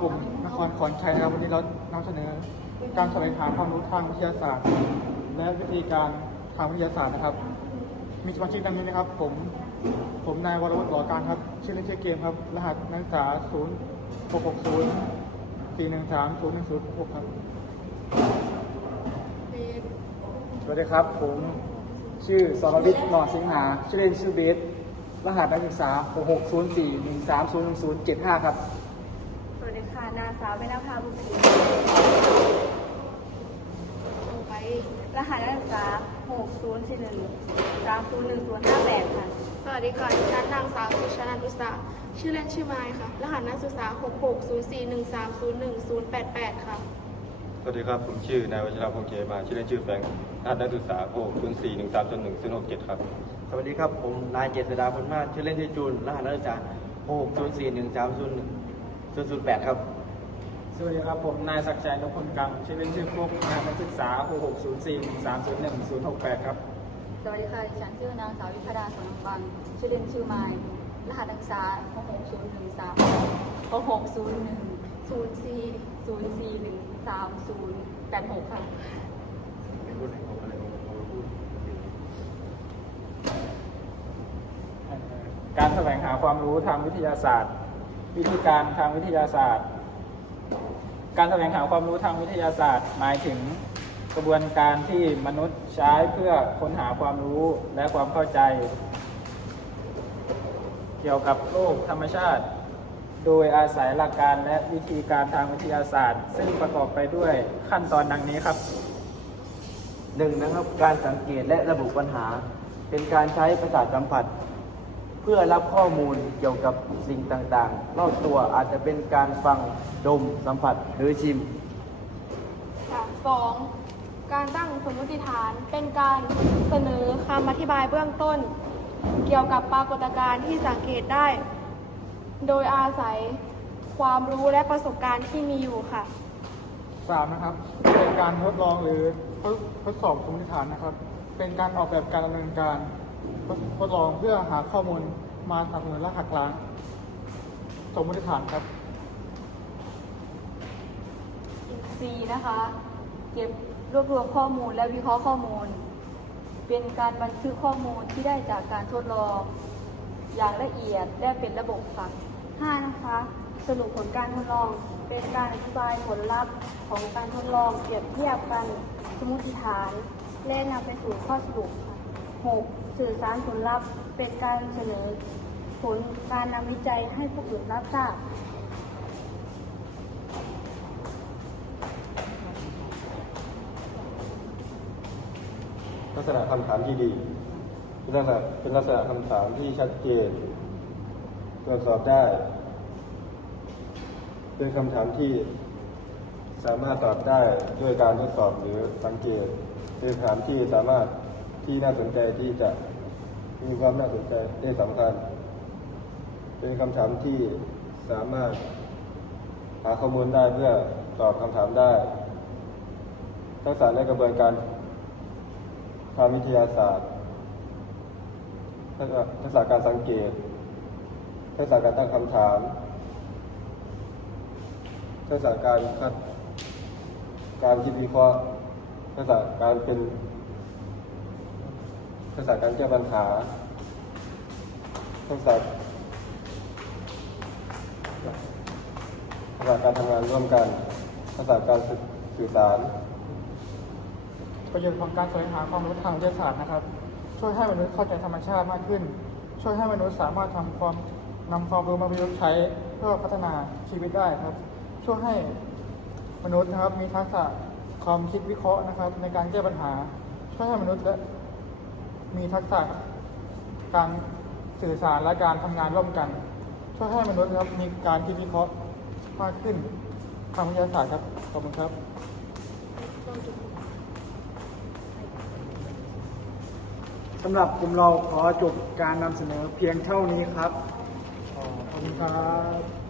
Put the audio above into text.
กลุ่มนครขอนชัยนะครับวันนี้เรานำเสนอการแสวงหาความรู้ทางวิทยาศาสตร์ และวิธีการทางวิทยาศาสตร์นะครับ มีสมาชิกดังนี้นะครับ ผมผมนายวรวุฒิหล่อการครับชื่อเล่นชื่อเกมครับ รหัสนักศึกษา 0 6 6 0 4 1 3 0 1 0 6ครับสวัสดีครับ ผมชื่อสรวิทย์หนอสิงหา ชื่อเล่นชื่อเบสรหัสนักศึกษา 6604130075 ครับ วัสดีค่ะ นางสาวเบญนภาบุญศรีลงไป รหัสนักศึกษา6041 301058 ค่ะ สวัสดีค่ะดิฉันนางสาวสุชานันทุสาชื่อเล่นชื่อไมค์ค่ะ รหัสนักศึกษา 6604130188 ค่ะ สวัสดีครับ ผมชื่อนายวัชรพงษ์เจมา ชื่อเล่นชื่อแฟรงค์รหัสนักศึกษา6 0 4 1 3 1 0 6 7 ครับ สวัสดีครับ ผมนายเจษดาพลมาศชื่อเล่นชื่อจูน รหัสนักศึกษา 6 0 4 1 3 0 0 0 8ครับ สวัสดีครับ ผม นายศักดิ์ชัยนพพลกังชื่อเล่นชื่อฟลุกรหัสนักศึกษา 660413010068 ครับ สวัสดีค่ะดิฉันชื่อนางสาววิพดาสนบังชื่อเล่นชื่อไมค์รหัสนักศึกษา6013 601040413086 ค่ะ การแสวงหาความรู้ทางวิทยาศาสตร์ วิธีการทางวิทยาศาสตร์ การแสวงหาความรู้ทางวิทยาศาสตร์ หมายถึงกระบวนการที่มนุษย์ใช้เพื่อค้นหาความรู้และความเข้าใจ เกี่ยวกับโลกธรรมชาติ โดยอาศัยหลักการและวิธีการทางวิทยาศาสตร์ ซึ่งประกอบไปด้วยขั้นตอนดังนี้ครับหนึ่งนะครับการสังเกตและระบุปัญหา เป็นการใช้ประสาทสัมผัส พื่อรับข้อมูลเกี่ยวกับสิ่งต่างๆ รอบตัวอาจจะเป็นการฟังดมสัมผัสหรือชิม ค่ะสองการตั้งสมมติฐานเป็นการเสนอคำอธิบายเบื้องต้น เกี่ยวกับปรากฏการณ์ที่สังเกตได้ โดยอาศัยความรู้และประสบการณ์ที่มีอยู่ค่ะสามนะครับเป็นการทดลองหรือทดทดสอบสมมติฐานนะครับ เป็นการออกแบบการดำเนินการ ทดลองเพื่อหาข้อมูลมาสนับสนุนและหักล้างสมมติฐานครับ C นะคะ เก็บรวบรวมข้อมูลและวิเคราะห์ข้อมูล เป็นการบันทึกข้อมูลที่ได้จากการทดลอง อย่างละเอียดและเป็นระบบค่ะ 5 นะคะ สรุปผลการทดลอง เป็นการอธิบายผลลัพธ์ของการทดลองเปรียบเทียบกันสมมติฐาน และนำไปสู่ข้อสรุปค่ะ 6. สื่อสารผลลัพธ์เป็นการเสนอผลการนำวิจัยให้ผู้อื่นรับทราบลักษณะคำถามที่ดีเป็นลักษณะเป็นลักษณะคำถามที่ชัดเจนตรวจสอบได้ เป็นคำถามที่สามารถตอบได้ด้วยการทดสอบหรือสังเกต เป็นคำถามที่สามารถ ที่น่าสนใจที่จะมีความน่าสนใจได้สำคัญ เป็นคำถามที่สามารถหาข้อมูลได้เพื่อตอบคำถามได้ทักษะและกระบวนการทางวิทยาศาสตร์ทักษะกษะการสังเกตทักษะการตั้งคำถามทักษะการคัดการคิดวิเคราะห์ทักษะการเป็น ทักษะการแก้ปัญหา ทักษะทักษะการทำงานร่วมกันทักษะการสื่อสาร ประโยชน์ของการแสวงหาความรู้ทางวิทยาศาสตร์นะครับ ช่วยให้มนุษย์เข้าใจธรรมชาติมากขึ้น ช่วยให้มนุษย์สามารถทำความนำความรู้มาประยุกต์ใช้เพื่อพัฒนาชีวิตได้ครับ ช่วยให้มนุษย์นะครับมีทักษะความคิดวิเคราะห์นะครับ ในการแก้ปัญหา ช่วยให้มนุษย์และ มีทักษะการสื่อสารและการทำงานร่วมกันช่วยให้มนุษย์นะครับมีการคิดวิเคราะห์มากขึ้นทางวิทยาศาสตร์ครับขอบคุณครับสำหรับกลุ่มเราขอจบการนำเสนอเพียงเท่านี้ครับขอบคุณครับ